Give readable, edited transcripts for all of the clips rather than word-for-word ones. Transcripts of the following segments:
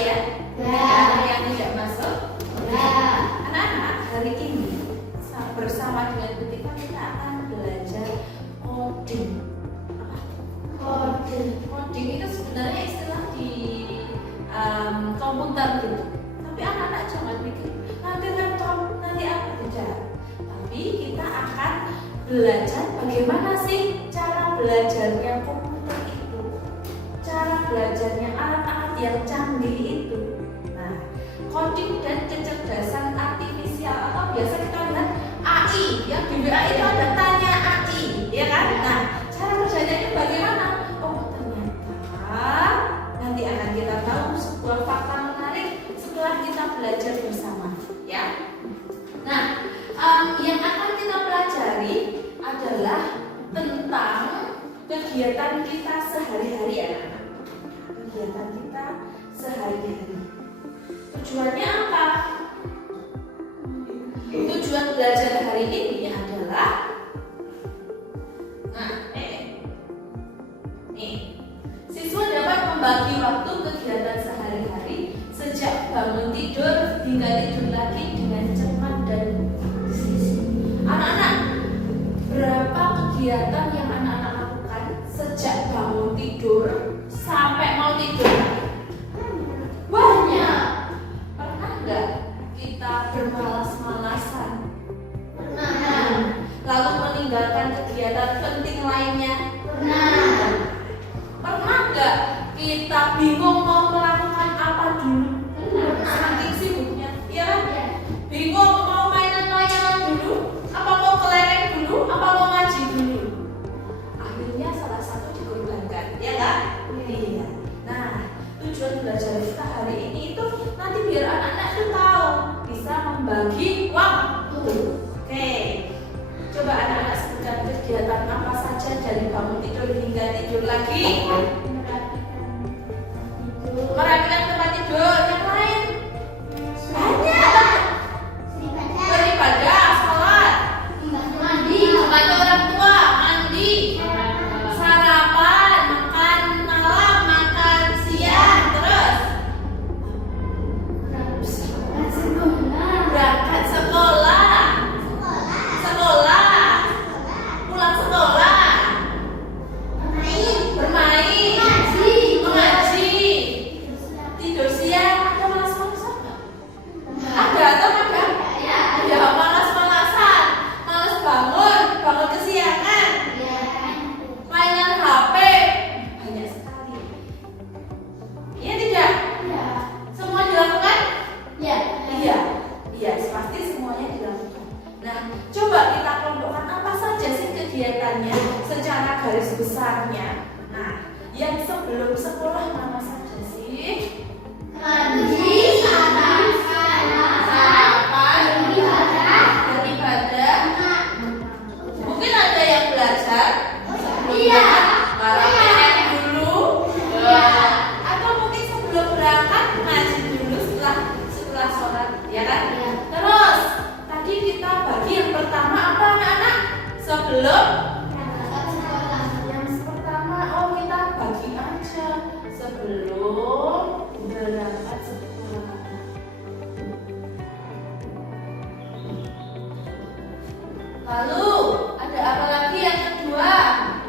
ya? Ya. Yang tidak masuk? Ya. Anak-anak, hari ini bersama dengan Butika kita akan belajar coding. Coding itu sebenarnya istilah di komputer gitu. Tapi anak-anak jangan pikir nanti laptop, nanti apa tidak. Tapi kita akan belajar bagaimana sih cara belajarnya komputer itu, cara belajarnya alat-alat yang canggih itu. Nah, coding dan kecerdasan artifisial atau biasa kita lihat AI, yang di WA itu ada tanya AI, ya kan? Nah, cara kerjanya itu bagaimana? Oh, ternyata nanti akan kita tahu sebuah fakta menarik setelah kita belajar bersama, ya. Nah, yang akan kita pelajari adalah tentang kegiatan kita sehari-hari, anak-anak. Kegiatan kita sehari-hari. Tujuannya apa? Tujuan belajar hari ini adalah siswa dapat membagi waktu kegiatan sehari-hari sejak bangun tidur hingga tidur lagi dengan cermat dan presisi. Anak-anak, berapa kegiatan yang anak-anak lakukan sejak bangun tidur sampai mau tidur? Banyak. Pernah nggak kita bermalas-malasan? Pernah. Lalu meninggalkan kegiatan penting lainnya? Pernah. Pernah nggak kita bingung mau melakukan apa dulu? Saking sibuknya, ya kan? Bingung mau mainan-mainan dulu, apa mau kelereng dulu, apa mau ngaji dulu? Akhirnya salah satu dikorbankan, ya kan? Iya. Nah, tujuan belajar kita hari ini itu nanti biar anak-anak itu tahu bisa membagi waktu. Oke, coba anak-anak sebutkan kegiatan apa saja dari bangun tidur hingga tidur lagi. Merapikan tempat tidur. Yang lain banyak. Beribadah, sholat, mandi, membantu orang tua, mandi, sarapan, makan malam, makan siang, terus berangkat sekolah, pulang sekolah, bermain, mengaji, tidur siang. Ada malas-malasan nggak? Ada atau ada? Ya, malas-malasan, malas bangun kesiangan, mainan HP, banyak sekali. Iya tidak? Semua dilakukan? Iya, pasti semuanya dilakukan. Nah, coba kita kelompokkan apa saja sih kegiatannya secara garis besarnya. Nah, yang sebelum sekolah mana saja sih? Sarapan, beribadah. Mungkin ada yang belajar. Para PR dulu. Atau mungkin sebelum berangkat ngaji dulu setelah sholat, ya kan? Terus tadi kita bagi yang pertama apa, anak-anak? Sebelum yang pertama, kita bagi aja sebelum berangkat sekolah. Lalu ada apa lagi yang kedua?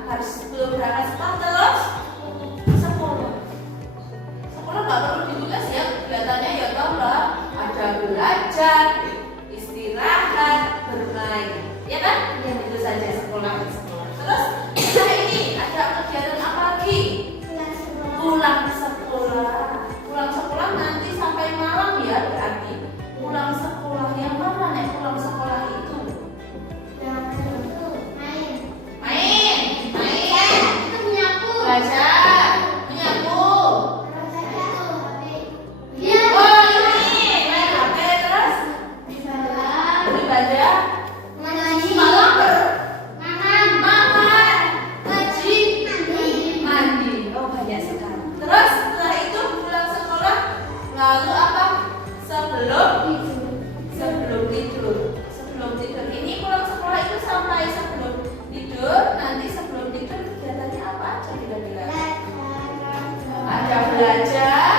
Harus sebelum berangkat sekolah, terus sekolah. Sekolah nggak perlu ditulis ya, kegiatannya ya tahu lah. Ada belajar, istirahat, bermain, ya kan? Itu saja sekolah. Terus setelah ini ada kegiatan apa lagi? Pulang sekolah nanti sampai malam ya, berarti pulang sekolah yang mana nih? Pulang sekolah itu main, belajar, menyapu. Oh ini main HP, terus beribadah, malam makan, ngaji, mandi. Oh banyak sekali. Terus setelah itu pulang sekolah, lalu apa? Sebelum tidur ini pulang sekolah itu sampai sebelum tidur. Nanti sebelum tidur kegiatannya apa aja kira-kira? Ada belajar,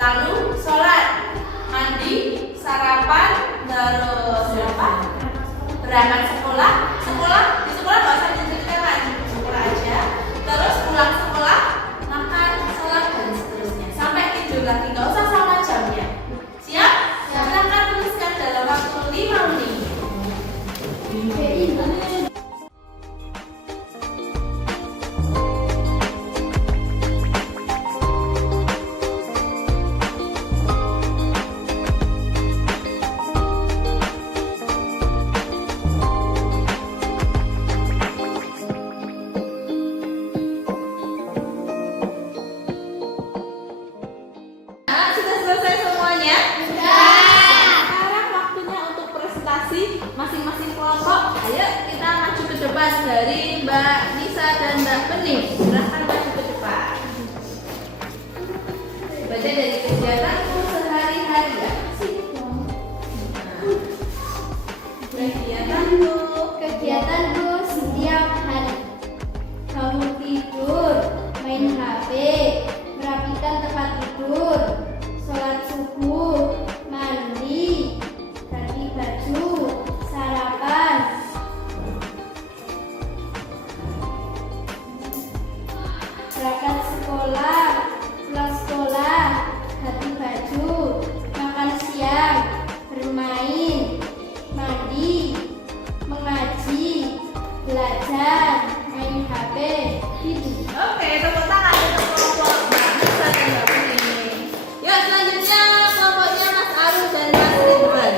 lalu sholat, mandi, sarapan, terus apa? Berangkat sekolah, di sekolah nggak usah diceritakan, sekolah aja. Terus pulang sekolah, makan, sholat dan seterusnya sampai tidur lagi, nggak usah sama jamnya. Siap? Silakan tuliskan dalam waktu 5 menit. Masing-masing kelompok, ayo kita maju ke depan dari Mbak Nisa dan Mbak Bening. Silahkan maju ke depan. Baca dari kegiatanku sehari-hari ya. Kegiatanku setiap hari. Bangun tidur, main HP, merapikan tempat tidur, sholat subuh, mandi, ganti baju, sarapan, berangkat sekolah, pulang sekolah, ganti baju, makan siang, bermain, mandi, mengaji, belajar, main HP, tidur. Oke, tepuk tangan untuk kelompok Mbak Nisa dan Mbak Bening. Yuk selanjutnya kelompoknya Mas Aru dan Mas Ridwan.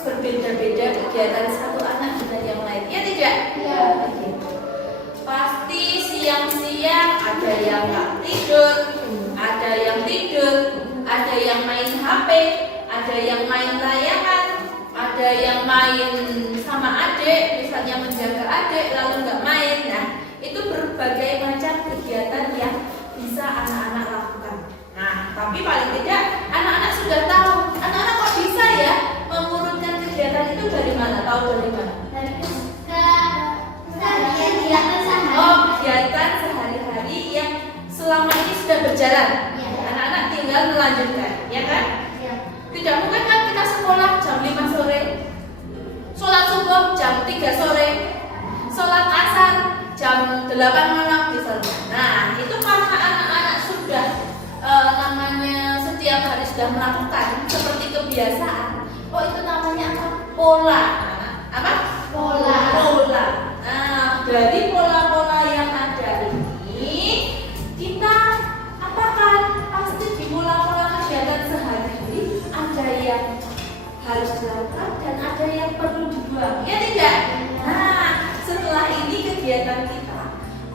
Berbeda-beda kegiatan satu anak dengan yang lain, ya tidak? Ya. Pasti siang-siang ada yang nggak tidur, ada yang tidur, ada yang main HP, ada yang main layangan, ada yang main sama adik, misalnya menjaga adik lalu nggak main. Nah, itu berbagai macam kegiatan yang bisa anak-anak lakukan. Nah, tapi paling tidak anak-anak sudah tahu. Anak-anak kok bisa ya mengurutkan kegiatan itu dari mana? Tahu dari mana? Dari kegiatan sehari. Oh, kegiatan sehari-hari yang selama ini sudah berjalan. Ya. Anak-anak tinggal melanjutkan, ya kan? Ya. Tidak mungkin kan kita sekolah jam 5 sore, sholat subuh jam 3 sore, sholat asar jam 8 malam misalnya. Nah, itu karena anak-anak sudah namanya setiap hari sudah melakukan seperti kebiasaan. Oh, itu namanya apa? Pola. Apa? Pola. Nah, dari pola-pola yang ada ini kita apakan? Pasti di pola-pola kegiatan sehari-hari ada yang harus dilakukan dan ada yang perlu dibuang, ya tidak? Nah, setelah ini kegiatan kita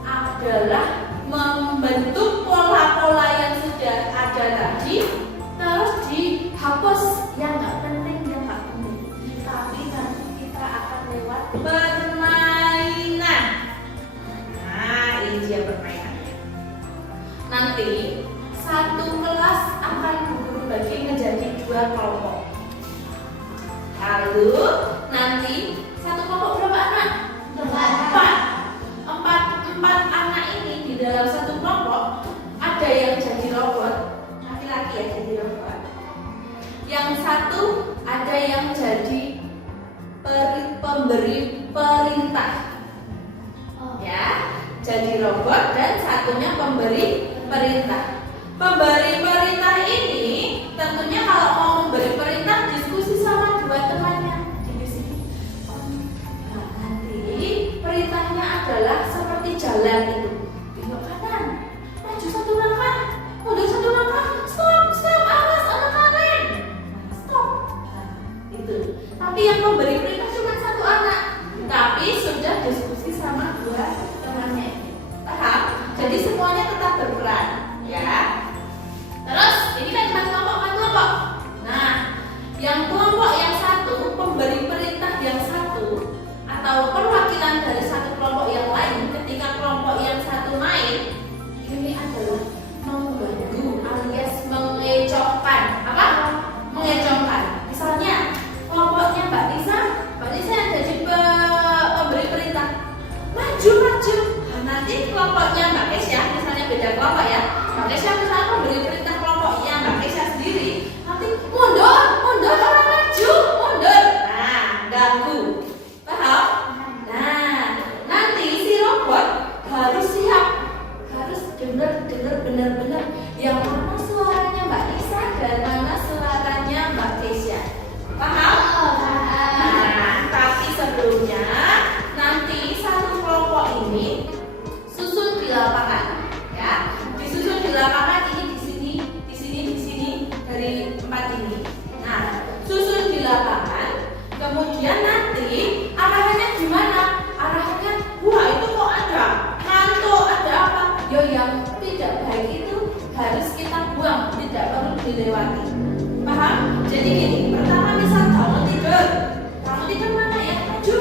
adalah membentuk pola-pola yang sudah ada tadi, terus dihapus yang nggak penting, yang nggak penting. Lalu nanti satu kelompok berapa anak? Empat anak ini di dalam satu kelompok ada yang jadi robot, laki-laki ya jadi robot. Yang satu ada yang jadi pemberi perintah, ya, jadi robot dan satunya pemberi perintah. Pemberi perintah ini tentunya kalau mau memberi perintah diskusi sama dua temannya di sini. Nah, nanti perintahnya adalah seperti jalan itu, belok kanan, maju satu langkah, mundur satu langkah, stop, awas, ada karen, stop. Nah, itu. Tapi yang memberi perintah cuma satu anak, tapi sudah diskusi sama dua temannya. Paham? Jadi semuanya tetap berperan, ya. Terus ini kan kelompok. Nah, yang kelompok yang satu, pemberi perintah yang satu, atau perwakilan dari satu kelompok yang lain, ketika kelompok yang satu main, ini adalah membantu alias mengecokkan. Apa? Mengecokkan. Misalnya kelompoknya Mbak Lisa yang jadi pemberi perintah, maju. Nah, nanti kelompoknya Mbak Kesya, misalnya beda kelompok ya, Mbak Kesya misalnya memberi perintah kelompoknya Mbak Kesya sendiri, nanti mundur, orang maju, mundur. Nah, ganggu. Paham? Nah, nanti si robot harus siap, harus dengar benar-benar yang mana suaranya Mbak Lisa dan mana suaranya Mbak Kesya. Paham? Nah, tapi sebelumnya nanti satu kelompok ini susun di lapangan, ya. Disusun di lapangan ini di sini dari empat ini. Nah, susun di lapangan. Kemudian nanti arahannya gimana? Arahannya, wah itu kok ada ngantuk, ada apa? Yo yang tidak baik itu harus kita buang, tidak perlu dilewati. Paham? Jadi gini, pertama misal kamu tidur mana ya? Maju.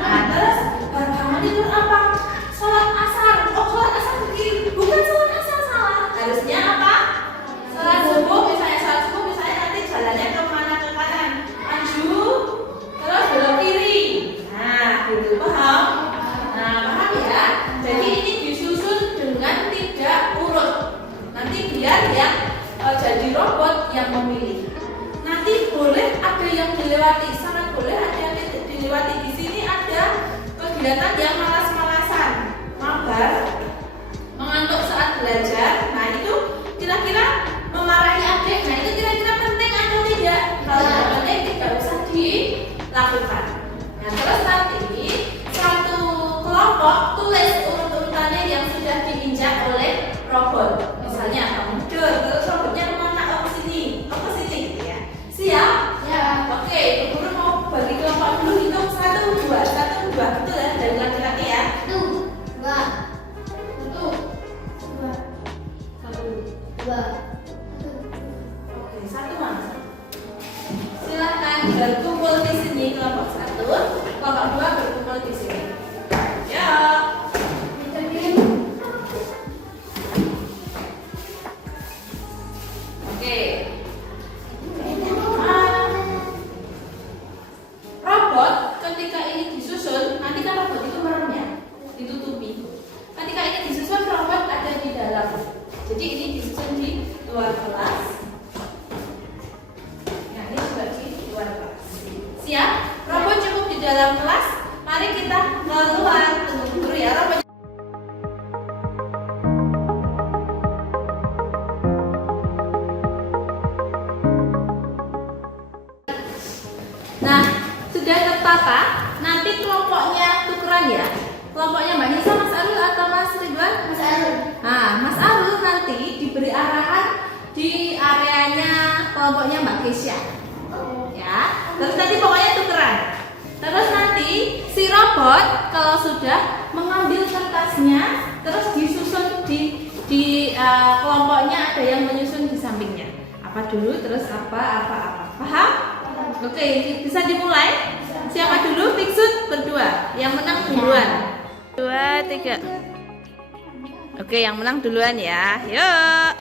Nah, terus kamu tidur apa? Sholat asar. Oh, sholat asar begini. Bukan sholat asar, salah. Harusnya apa? Sholat subuh misalnya nanti jalannya kemana? Ke kanan. Maju. Terus belok kiri. Nah, gitu. Paham? Nah, paham ya? Jadi ini disusun dengan tidak urut. Nanti biar yang jadi robot yang memilih. Nanti boleh ada yang dilewati, sangat boleh ada yang dilewati. Di sini ada kegiatan yang malas-malasan, mabar, mengantuk saat belajar. Nah itu kira-kira memarahi adik. Nah itu kira-kira penting atau tidak? Kalau tidak penting tidak usah dilakukan. Nah terus nanti satu kelompok tulis urut-urutannya yang sudah diinjak oleh robot. Misalnya kamu tidur, terus robotnya kemana? Oh ke sini, gitu ya. Siap? Ya. Oke, guru mau bagi kelompok dulu, hitung 1, 2, 1, 2, betul ya dari laki-laki ya. 1, 2, 1, 2, 1. Oke, satu mana? Silakan berkumpul di sini kelompok 1, kelompok 2 berkumpul di sini. Ya. Oke. Robot ketika ini disusun, nanti kan robot itu merem ya, ditutupi. Ketika ini disusun, robot ada di dalam. Jadi ini disusun di luar kelas. Nah, ini juga di luar kelas. Siap? Robot cukup di dalam kelas. Mari kita keluar. Tunggu dulu ya, robot. Nah, sudah tertata. Nanti kelompoknya tukeran ya. Kelompoknya Mbak Nisa, Mas Arul atau Mas Ridwan? Mas Arul. Nah, Mas Arul nanti diberi arahan di areanya kelompoknya Mbak Kesya. Ya. Terus nanti pokoknya tukeran. Terus nanti si robot kalau sudah mengambil kertasnya, terus disusun di kelompoknya ada yang menyusun di sampingnya. Apa dulu, terus apa. Paham? Oke, bisa dimulai. Siapa dulu? Fiksut berdua. Yang menang duluan. 2, 3. Oke, yang menang duluan ya. Yuk.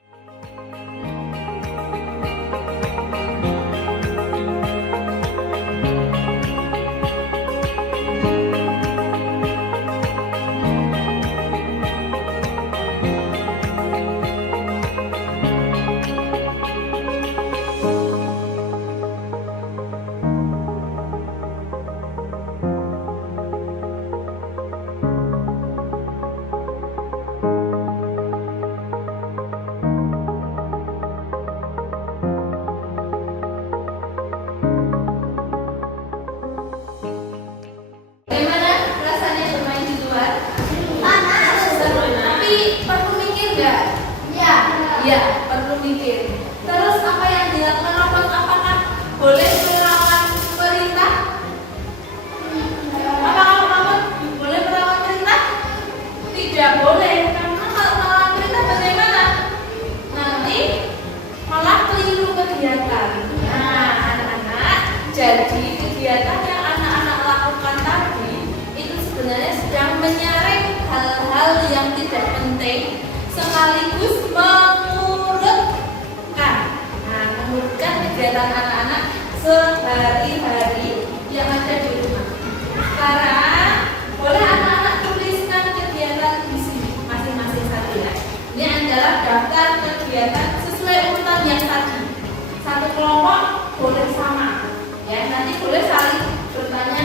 boleh melawan perintah? Apakah kamu boleh melawan perintah? Tidak boleh, karena kalau melawan perintah bagaimana? Nanti malah keliru kegiatan. Nah, anak-anak, jadi kegiatan yang anak-anak lakukan tadi itu sebenarnya sedang menyaring hal-hal yang tidak penting sekaligus mengurutkan. Nah, mengurutkan kegiatan anak-anak sehari-hari yang ada di rumah. Sekarang boleh anak-anak tuliskan kegiatan di sini masing-masing satu ya. Ini adalah daftar kegiatan sesuai urutan yang tadi. Satu kelompok boleh sama, ya. Nanti boleh saling bertanya